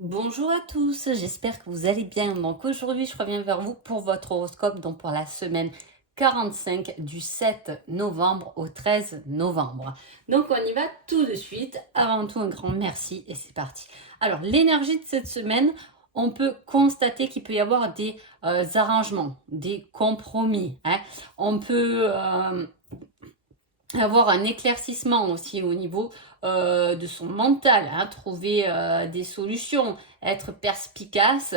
Bonjour à tous, j'espère que vous allez bien. Donc aujourd'hui, je reviens vers vous pour votre horoscope, donc pour la semaine 45 du 7 novembre au 13 novembre. Donc on y va tout de suite. Avant tout, un grand merci et c'est parti. Alors l'énergie de cette semaine, on peut constater qu'il peut y avoir des arrangements, des compromis, hein. On peut avoir un éclaircissement aussi au niveau de son mental, hein, trouver des solutions, être perspicace,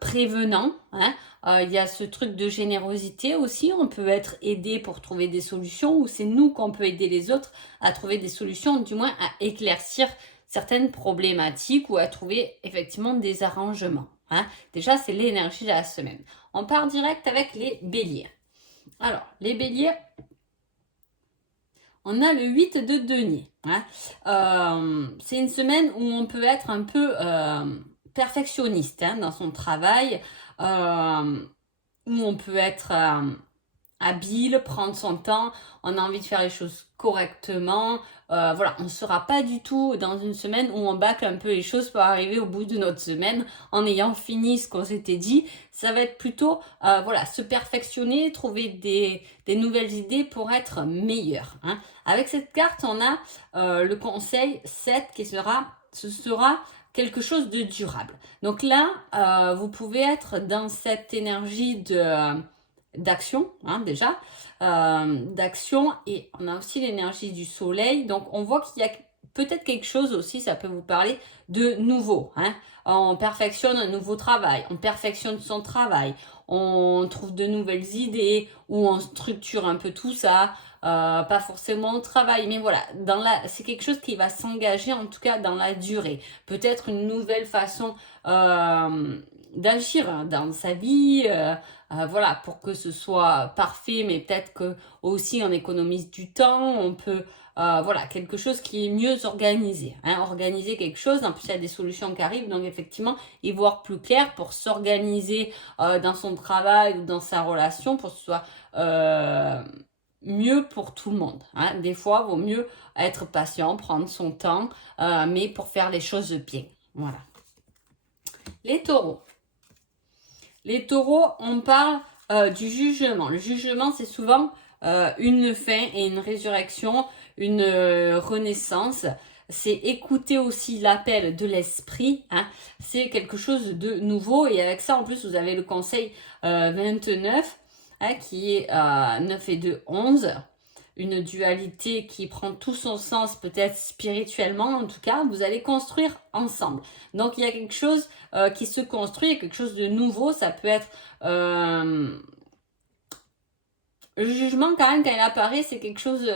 prévenant, hein. Il y a ce truc de générosité aussi, on peut être aidé pour trouver des solutions ou c'est nous qu'on peut aider les autres à trouver des solutions, du moins à éclaircir certaines problématiques ou à trouver effectivement des arrangements, hein. Déjà, c'est l'énergie de la semaine. On part direct avec les béliers. Alors, les béliers, on a le 8 de denier, hein. C'est une semaine où on peut être un peu perfectionniste, hein, dans son travail, où on peut être habile, prendre son temps, on a envie de faire les choses correctement. Voilà, on ne sera pas du tout dans une semaine où on bâcle un peu les choses pour arriver au bout de notre semaine en ayant fini ce qu'on s'était dit. Ça va être plutôt, voilà, se perfectionner, trouver des nouvelles idées pour être meilleur, hein. Avec cette carte, on a le conseil 7 ce sera quelque chose de durable. Donc là, vous pouvez être dans cette énergie d'action, hein, déjà, d'action, et on a aussi l'énergie du soleil, donc on voit qu'il y a peut-être quelque chose aussi, ça peut vous parler de nouveau, hein. On perfectionne un nouveau travail, on perfectionne son travail, on trouve de nouvelles idées, ou on structure un peu tout ça, pas forcément au travail, mais voilà, c'est quelque chose qui va s'engager en tout cas dans la durée. Peut-être une nouvelle façon d'agir, hein, dans sa vie, voilà, pour que ce soit parfait, mais peut-être que aussi on économise du temps, on peut, voilà, quelque chose qui est mieux organisé, hein, organiser quelque chose. En plus, il y a des solutions qui arrivent, donc effectivement, y voir plus clair pour s'organiser dans son travail ou dans sa relation, pour que ce soit mieux pour tout le monde, hein. Des fois, il vaut mieux être patient, prendre son temps, mais pour faire les choses bien. Voilà. Les taureaux. Les taureaux, on parle du jugement. Le jugement, c'est souvent une fin et une résurrection, une renaissance. C'est écouter aussi l'appel de l'esprit, hein. C'est quelque chose de nouveau. Et avec ça, en plus, vous avez le conseil 29, hein, qui est 9 et 2, 11. Une dualité qui prend tout son sens, peut-être spirituellement en tout cas. Vous allez construire ensemble. Donc il y a quelque chose qui se construit, quelque chose de nouveau. Ça peut être le jugement, quand même, quand il apparaît, c'est quelque chose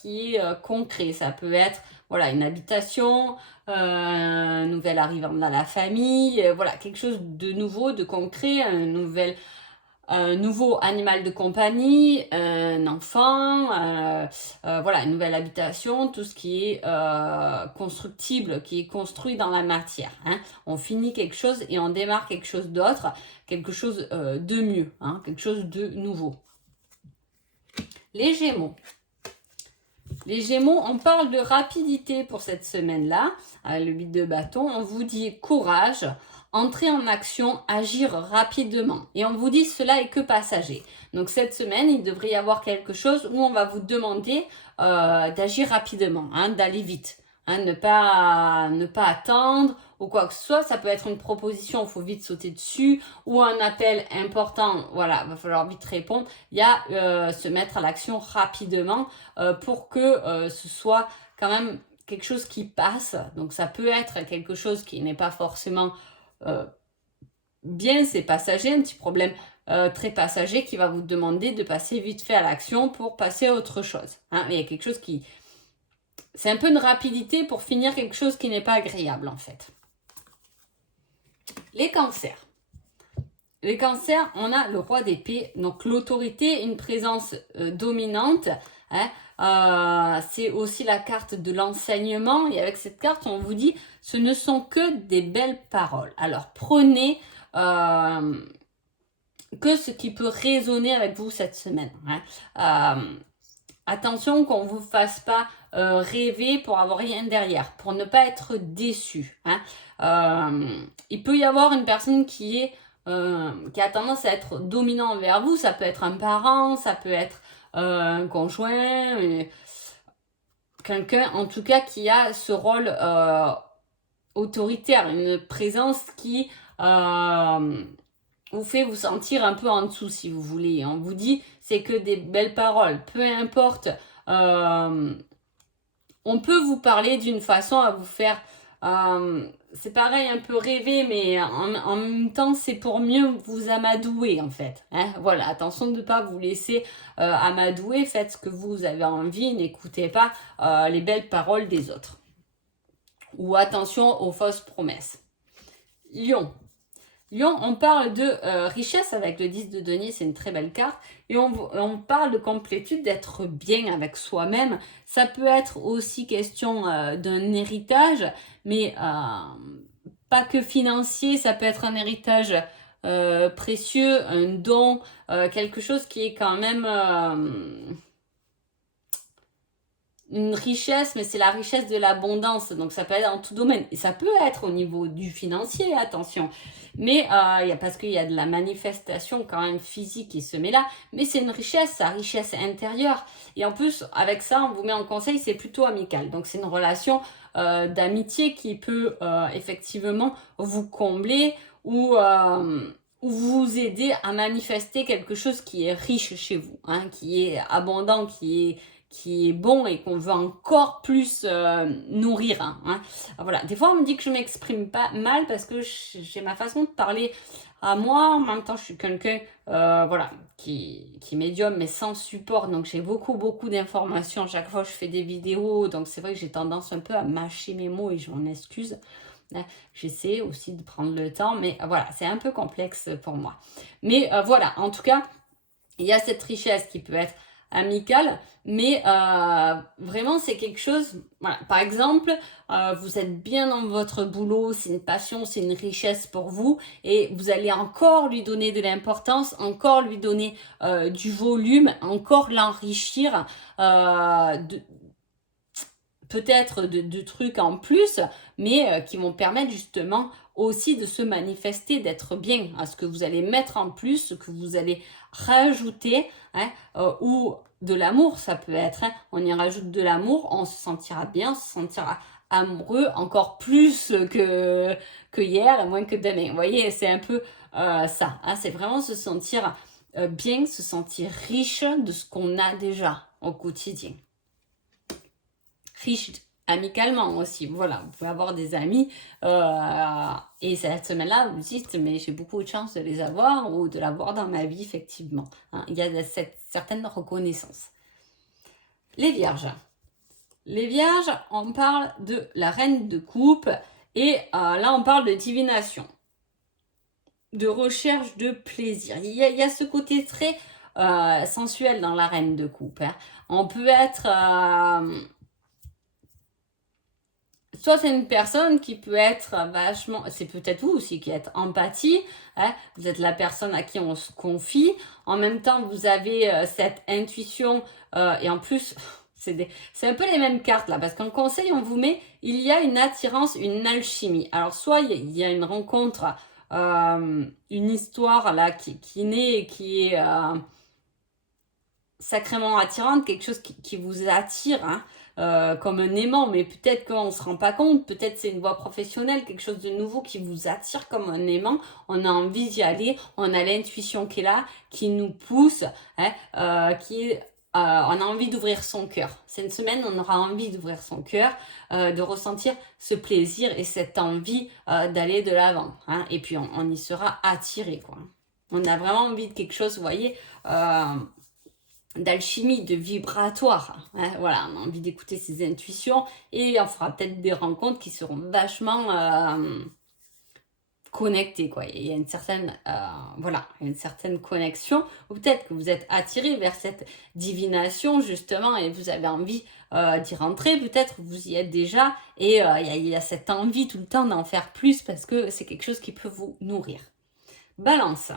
qui est concret. Ça peut être, voilà, une habitation, un nouvel arrivant dans la famille, voilà, quelque chose de nouveau, de concret, un nouveau animal de compagnie, un enfant, voilà, une nouvelle habitation, tout ce qui est constructible, qui est construit dans la matière, hein. On finit quelque chose et on démarre quelque chose d'autre, quelque chose de mieux, hein, quelque chose de nouveau. Les Gémeaux. Les Gémeaux, on parle de rapidité pour cette semaine-là. Le 8 de bâton, on vous dit courage, entrer en action, agir rapidement. Et on vous dit cela est que passager. Donc cette semaine, il devrait y avoir quelque chose où on va vous demander d'agir rapidement, hein, d'aller vite, hein, ne pas attendre ou quoi que ce soit. Ça peut être une proposition, il faut vite sauter dessus, ou un appel important, voilà, il va falloir vite répondre. Il y a se mettre à l'action rapidement pour que ce soit quand même quelque chose qui passe. Donc ça peut être quelque chose qui n'est pas forcément bien, c'est passager, un petit problème très passager qui va vous demander de passer vite fait à l'action pour passer à autre chose, hein. Il y a quelque chose qui... C'est un peu une rapidité pour finir quelque chose qui n'est pas agréable en fait. Les cancers. Les cancers, on a le roi d'épée, donc l'autorité, une présence dominante, hein. C'est aussi la carte de l'enseignement, et avec cette carte, on vous dit, ce ne sont que des belles paroles. Alors prenez que ce qui peut résonner avec vous cette semaine, hein. attention qu'on ne vous fasse pas rêver pour avoir rien derrière, pour ne pas être déçu. Il peut y avoir une personne qui a tendance à être dominant envers vous. Ça peut être un parent, ça peut être un conjoint, quelqu'un en tout cas qui a ce rôle autoritaire, une présence qui vous fait vous sentir un peu en dessous si vous voulez. On vous dit c'est que des belles paroles, peu importe. On peut vous parler d'une façon à vous faire c'est pareil, un peu rêver, mais en même temps, c'est pour mieux vous amadouer, en fait. Voilà, attention de ne pas vous laisser amadouer, faites ce que vous avez envie, n'écoutez pas les belles paroles des autres. Ou attention aux fausses promesses. Lion. Lion, on parle de richesse avec le 10 de denier, c'est une très belle carte. Et on parle de complétude, d'être bien avec soi-même. Ça peut être aussi question d'un héritage, mais pas que financier, ça peut être un héritage précieux, un don, quelque chose qui est quand même une richesse, mais c'est la richesse de l'abondance, donc ça peut être dans tout domaine, et ça peut être au niveau du financier, attention, mais parce qu'il y a de la manifestation quand même physique qui se met là, mais c'est une richesse, sa richesse intérieure, et en plus, avec ça, on vous met en conseil, c'est plutôt amical, donc c'est une relation d'amitié qui peut effectivement vous combler, ou vous aider à manifester quelque chose qui est riche chez vous, qui est abondant, qui est bon et qu'on veut encore plus nourrir. Voilà. Des fois, on me dit que je m'exprime pas mal parce que j'ai ma façon de parler à moi. En même temps, je suis quelqu'un qui est médium mais sans support. Donc, j'ai beaucoup d'informations. Chaque fois, je fais des vidéos. Donc, c'est vrai que j'ai tendance un peu à mâcher mes mots et je m'en excuse. J'essaie aussi de prendre le temps. Mais voilà, c'est un peu complexe pour moi. Mais voilà, en tout cas, il y a cette richesse qui peut être amicale, mais vraiment c'est quelque chose, voilà. Par exemple, vous êtes bien dans votre boulot, c'est une passion, c'est une richesse pour vous, et vous allez encore lui donner de l'importance, encore lui donner du volume, encore l'enrichir peut-être de trucs en plus, mais qui vont permettre justement aussi de se manifester, d'être bien à ce que vous allez mettre en plus, ce que vous allez rajouter, ou de l'amour, ça peut être, on y rajoute de l'amour, on se sentira bien, on se sentira amoureux encore plus que hier et moins que demain. Vous voyez, c'est un peu ça, c'est vraiment se sentir bien, se sentir riche de ce qu'on a déjà au quotidien. Riche amicalement aussi, voilà, vous pouvez avoir des amis et cette semaine-là, vous dites, mais j'ai beaucoup de chance de les avoir ou de l'avoir dans ma vie, effectivement. Il y a cette certaine reconnaissance. Les vierges. Les vierges, on parle de la reine de coupe et là, on parle de divination, de recherche de plaisir. Il y a ce côté très sensuel dans la reine de coupe. On peut être... soit c'est une personne qui peut être vachement, c'est peut-être vous aussi qui êtes empathie, vous êtes la personne à qui on se confie, en même temps vous avez cette intuition et en plus c'est un peu les mêmes cartes là, parce qu'en conseil on vous met, il y a une attirance, une alchimie. Alors soit il y a une rencontre, une histoire là qui naît et qui est sacrément attirante, quelque chose qui vous attire, comme un aimant, mais peut-être qu'on ne se rend pas compte, peut-être c'est une voie professionnelle, quelque chose de nouveau qui vous attire comme un aimant, on a envie d'y aller, on a l'intuition qui est là, qui nous pousse, on a envie d'ouvrir son cœur. Cette semaine, on aura envie d'ouvrir son cœur, de ressentir ce plaisir et cette envie d'aller de l'avant, et puis on y sera attiré, quoi. On a vraiment envie de quelque chose, vous voyez, d'alchimie, de vibratoire. Voilà, on a envie d'écouter ses intuitions et on fera peut-être des rencontres qui seront vachement connectées, quoi. Il y a une certaine, une certaine connexion, ou peut-être que vous êtes attiré vers cette divination justement et vous avez envie d'y rentrer, peut-être vous y êtes déjà et il y a cette envie tout le temps d'en faire plus parce que c'est quelque chose qui peut vous nourrir. Balance.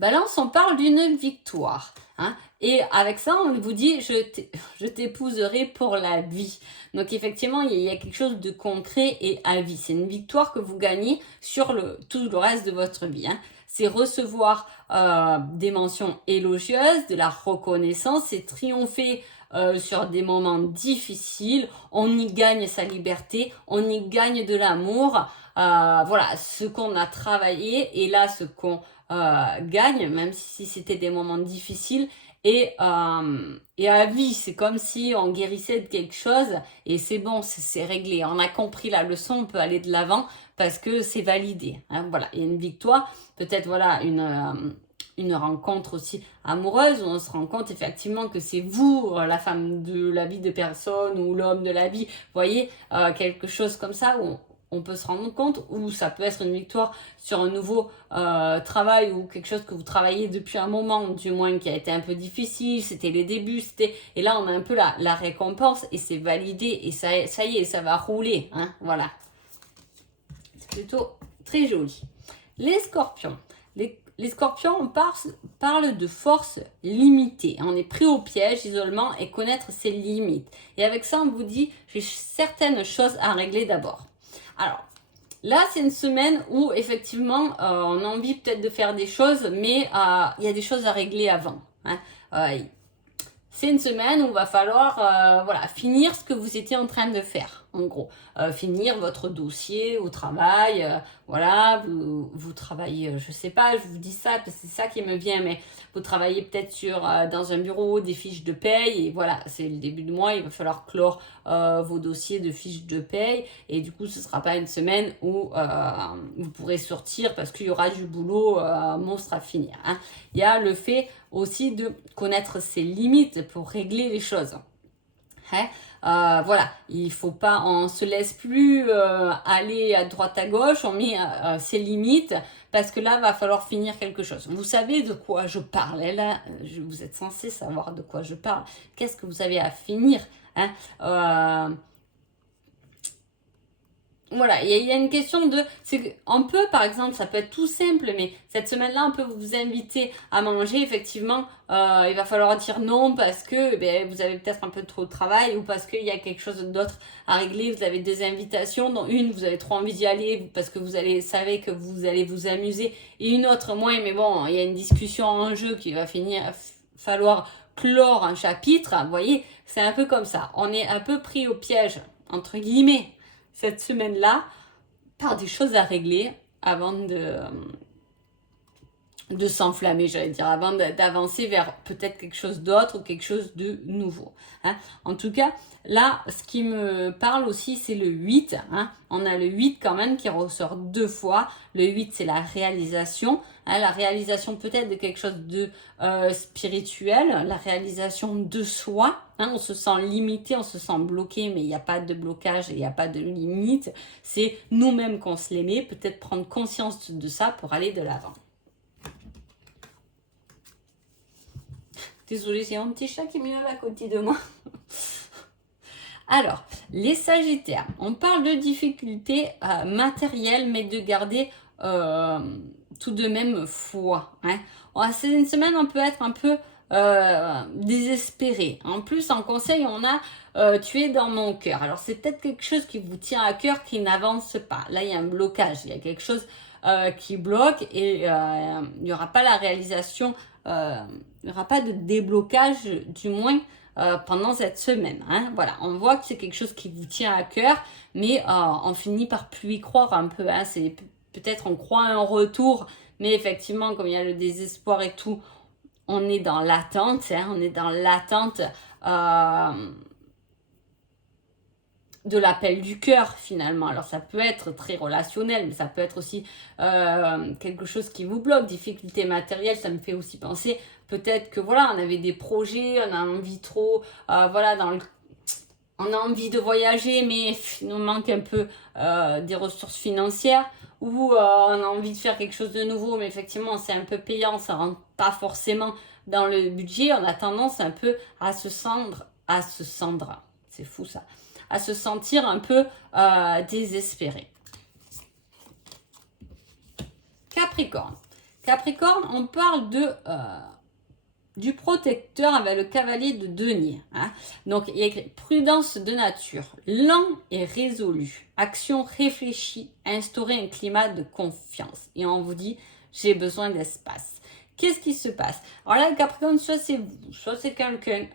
Balance, on parle d'une victoire. Hein. Et avec ça, on vous dit, je t'épouserai pour la vie. Donc effectivement, il y a quelque chose de concret et à vie. C'est une victoire que vous gagnez sur tout le reste de votre vie. Hein. C'est recevoir des mentions élogieuses, de la reconnaissance, c'est triompher sur des moments difficiles. On y gagne sa liberté, on y gagne de l'amour. Voilà, ce qu'on a travaillé et là, ce qu'on gagne, même si c'était des moments difficiles. Et à vie, c'est comme si on guérissait de quelque chose et c'est bon, c'est réglé. On a compris la leçon, on peut aller de l'avant parce que c'est validé. Hein, voilà, il y a une victoire, peut-être voilà une rencontre aussi amoureuse où on se rend compte effectivement que c'est vous, la femme de la vie de personne ou l'homme de la vie, vous voyez, quelque chose comme ça où on peut se rendre compte, ou ça peut être une victoire sur un nouveau travail ou quelque chose que vous travaillez depuis un moment, du moins qui a été un peu difficile, c'était les débuts, et là on a un peu la récompense et c'est validé et ça y est, ça va rouler, hein, voilà. C'est plutôt très joli. Les scorpions. Les scorpions, on parle de force limitée. On est pris au piège, isolement et connaître ses limites. Et avec ça, on vous dit, j'ai certaines choses à régler d'abord. Alors, là, c'est une semaine où, effectivement, on a envie peut-être de faire des choses, mais il y a des choses à régler avant. Hein. C'est une semaine où il va falloir voilà, finir ce que vous étiez en train de faire, en gros. Finir votre dossier au travail, voilà, vous travaillez, je sais pas, je vous dis ça parce que c'est ça qui me vient, mais vous travaillez peut-être dans un bureau des fiches de paye, et voilà, c'est le début de mois, il va falloir clore vos dossiers de fiches de paye, et du coup, ce sera pas une semaine où vous pourrez sortir parce qu'il y aura du boulot monstre à finir. Hein. Il y a le fait aussi de connaître ses limites pour régler les choses. Hein? Voilà, il faut pas, on se laisse plus aller à droite à gauche, on met ses limites parce que là va falloir finir quelque chose. Vous savez de quoi je parle, là, vous êtes censé savoir de quoi je parle. Qu'est-ce que vous avez à finir, hein? Voilà, il y a une question de... On peut, par exemple, ça peut être tout simple, mais cette semaine-là, on peut vous inviter à manger. Effectivement, il va falloir dire non parce que vous avez peut-être un peu trop de travail ou parce qu'il y a quelque chose d'autre à régler. Vous avez des invitations, dont une, vous avez trop envie d'y aller parce que savez que vous allez vous amuser, et une autre moins, mais bon, il y a une discussion en jeu qui va falloir clore un chapitre. Vous voyez, c'est un peu comme ça. On est un peu pris au piège, entre guillemets, cette semaine-là, par des choses à régler avant de s'enflammer, j'allais dire, avant d'avancer vers peut-être quelque chose d'autre ou quelque chose de nouveau. Hein. En tout cas, là, ce qui me parle aussi, c'est le 8. Hein. On a le 8 quand même qui ressort 2 fois. Le 8, c'est la réalisation. Hein, la réalisation peut-être de quelque chose de spirituel, la réalisation de soi. Hein, on se sent limité, on se sent bloqué, mais il n'y a pas de blocage et il n'y a pas de limite. C'est nous-mêmes qu'on se les met, peut-être prendre conscience de ça pour aller de l'avant. Désolée, j'ai un petit chat qui miaule à côté de moi. Alors, les Sagittaires, on parle de difficultés matérielles, mais de garder tout de même foi. Hein. C'est une semaine, on peut être un peu désespéré. En plus, en conseil, on a tu es dans mon cœur. Alors, c'est peut-être quelque chose qui vous tient à cœur, qui n'avance pas. Là, il y a un blocage, il y a quelque chose qui bloque et il n'y aura pas la réalisation, il n'y aura pas de déblocage, du moins pendant cette semaine. Hein. Voilà, on voit que c'est quelque chose qui vous tient à cœur, mais on finit par plus y croire un peu. Hein. C'est peut-être on croit à un retour, mais effectivement, comme il y a le désespoir et tout, on est dans l'attente. Hein. On est dans l'attente de l'appel du cœur finalement. Alors ça peut être très relationnel, mais ça peut être aussi quelque chose qui vous bloque, difficulté matérielle. Ça me fait aussi penser peut-être que voilà, on avait des projets, on a envie trop, voilà, on a envie de voyager, mais il nous manque un peu des ressources financières, ou on a envie de faire quelque chose de nouveau, mais effectivement c'est un peu payant, ça rentre pas forcément dans le budget. On a tendance un peu à se cendre, c'est fou ça, à se sentir un peu désespéré. Capricorne. Capricorne, on parle du protecteur avec le cavalier de denier. Hein. Donc, il y a écrit prudence de nature, lent et résolu, action réfléchie, instaurer un climat de confiance. Et on vous dit, j'ai besoin d'espace. Qu'est-ce qui se passe? Alors là, le Capricorne, soit c'est vous, soit c'est quelqu'un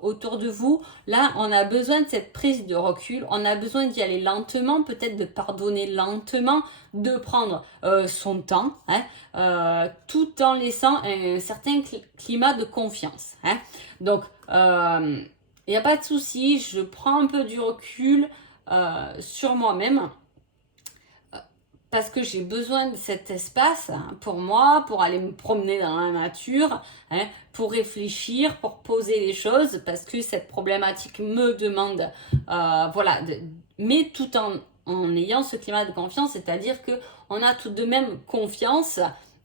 autour de vous. Là, on a besoin de cette prise de recul. On a besoin d'y aller lentement, peut-être de pardonner lentement, de prendre son temps, hein, tout en laissant un certain climat de confiance. Hein. Donc, il n'y a pas de souci. Je prends un peu du recul sur moi-même. Parce que j'ai besoin de cet espace pour moi, pour aller me promener dans la nature, hein, pour réfléchir, pour poser les choses, parce que cette problématique me demande, voilà, mais tout en ayant ce climat de confiance, c'est-à-dire que on a tout de même confiance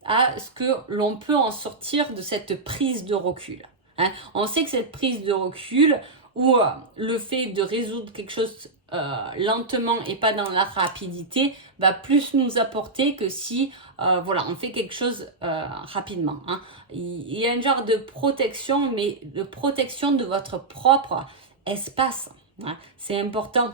à ce que l'on peut en sortir de cette prise de recul. Hein. On sait que cette prise de recul ou le fait de résoudre quelque chose lentement et pas dans la rapidité va plus nous apporter que si voilà, on fait quelque chose rapidement. Hein. Il y a un genre de protection, mais de protection de votre propre espace. Hein. C'est important.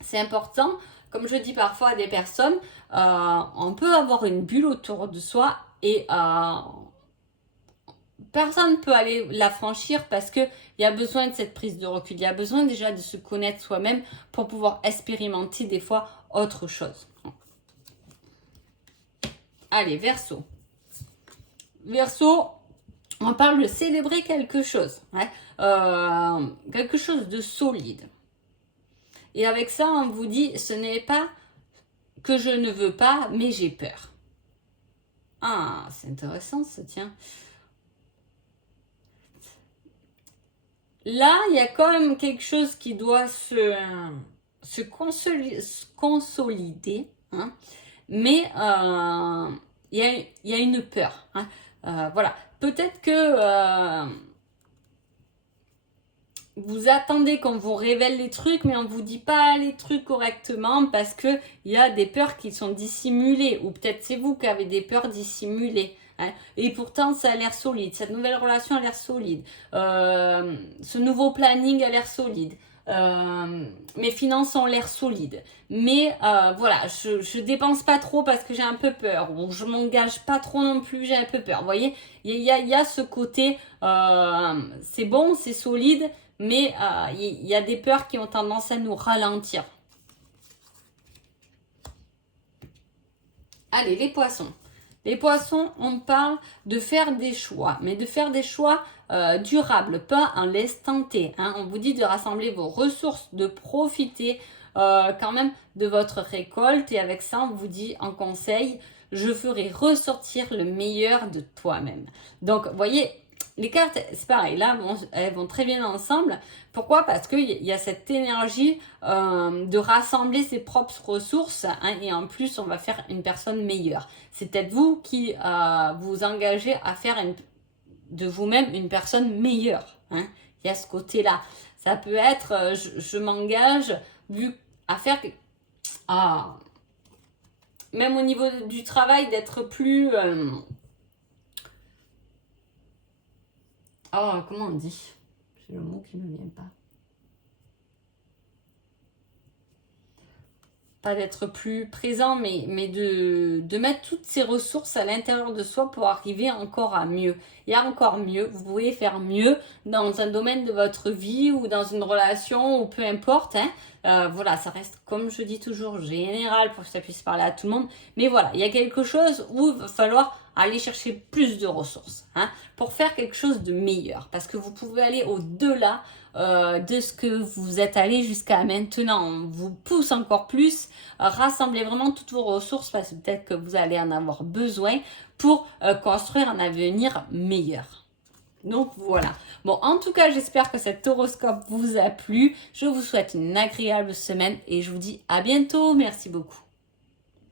C'est important. Comme je dis parfois à des personnes, on peut avoir une bulle autour de soi et personne ne peut aller la franchir parce qu'il y a besoin de cette prise de recul. Il y a besoin déjà de se connaître soi-même pour pouvoir expérimenter des fois autre chose. Allez, Verseau. Verseau, on parle de célébrer quelque chose. Hein, quelque chose de solide. Et avec ça, on vous dit, ce n'est pas que je ne veux pas, mais j'ai peur. Ah, c'est intéressant ça, tiens. Là, il y a quand même quelque chose qui doit se consolider, hein, mais il y a une peur. Hein, voilà, peut-être que vous attendez qu'on vous révèle les trucs, mais on ne vous dit pas les trucs correctement parce qu'il y a des peurs qui sont dissimulées, ou peut-être c'est vous qui avez des peurs dissimulées. Hein. Et pourtant, ça a l'air solide. Cette nouvelle relation a l'air solide. Ce nouveau planning a l'air solide. Mes finances ont l'air solides. Mais voilà, je dépense pas trop parce que j'ai un peu peur. Ou je m'engage pas trop non plus, j'ai un peu peur. Vous voyez, il y a ce côté, c'est bon, c'est solide, mais il y a des peurs qui ont tendance à nous ralentir. Allez, les poissons. Les poissons, on parle de faire des choix, mais de faire des choix durables, pas en l'instant T. Hein. On vous dit de rassembler vos ressources, de profiter quand même de votre récolte. Et avec ça, on vous dit en conseil, je ferai ressortir le meilleur de toi-même. Donc, vous voyez, les cartes, c'est pareil, là, elles vont très bien ensemble. Pourquoi? Parce qu'il y a cette énergie de rassembler ses propres ressources, hein, et en plus, on va faire une personne meilleure. C'est peut-être vous qui vous engagez à faire de vous-même une personne meilleure. Hein. Il y a ce côté-là. Ça peut être, je m'engage à faire... même au niveau du travail, d'être plus... comment on dit? C'est le mot qui ne me vient pas. Pas d'être plus présent, mais de mettre toutes ces ressources à l'intérieur de soi pour arriver encore à mieux. Il y a encore mieux. Vous pouvez faire mieux dans un domaine de votre vie ou dans une relation ou peu importe. Hein. Voilà, ça reste, comme je dis toujours, général pour que ça puisse parler à tout le monde. Mais voilà, il y a quelque chose où il va falloir aller chercher plus de ressources, hein, pour faire quelque chose de meilleur. Parce que vous pouvez aller au-delà de ce que vous êtes allé jusqu'à maintenant. On vous pousse encore plus. Rassemblez vraiment toutes vos ressources parce que peut-être que vous allez en avoir besoin pour construire un avenir meilleur. Donc voilà. Bon, en tout cas, j'espère que cet horoscope vous a plu. Je vous souhaite une agréable semaine et je vous dis à bientôt. Merci beaucoup.